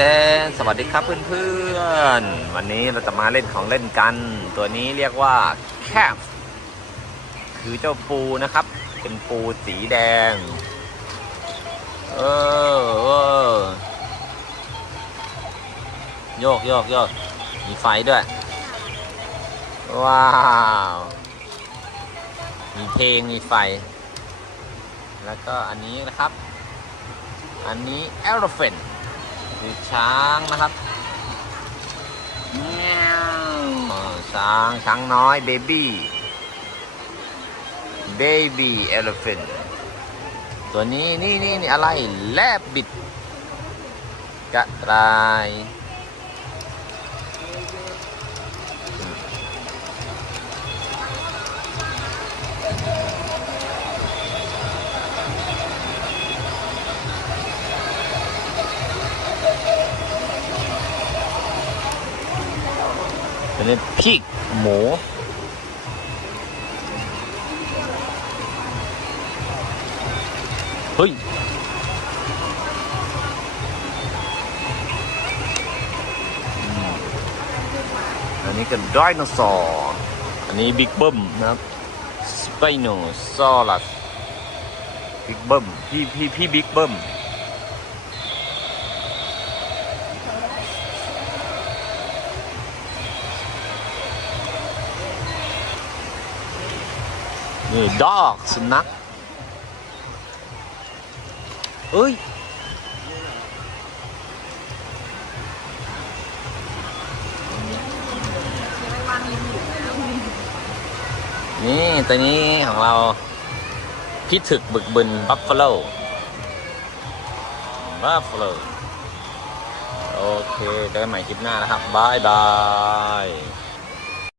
แดนสวัสดีครับเพื่อนๆ วันนี้เราจะมาเล่นของเล่นกัน ตัวนี้เรียกว่าแคปคือเจ้าปูนะครับ เป็นปูสีแดง เออเออโยกโยกโยกมีไฟด้วย ว้าว มีเพลงมีไฟ แล้วก็อันนี้นะครับ อันนี้ elephant คื ช้างนะครับแมวช้าง ช้างน้อยเบบี้เบบี้เอลฟินตัวนี้นี่นี่นี่อะไรแลบบิด กระต่าย ตัวนี้พิกหมูเฮ้ยอันนี้ก็ไดโนเสาร์อันนี้บิ๊กเบิ้มนะครับสไปโนซอรัสบิ๊กเบิ้มพี่พี่พี่บิ๊กเบิ้ม นี่ดอกสุนัขเอ้ย นี่ตัวนี้ของเรา พิถึกบึกบึนบัฟฟาโลบัฟฟาโลโอเคเจอกันใหม่คลิปหน้านะครับบายบาย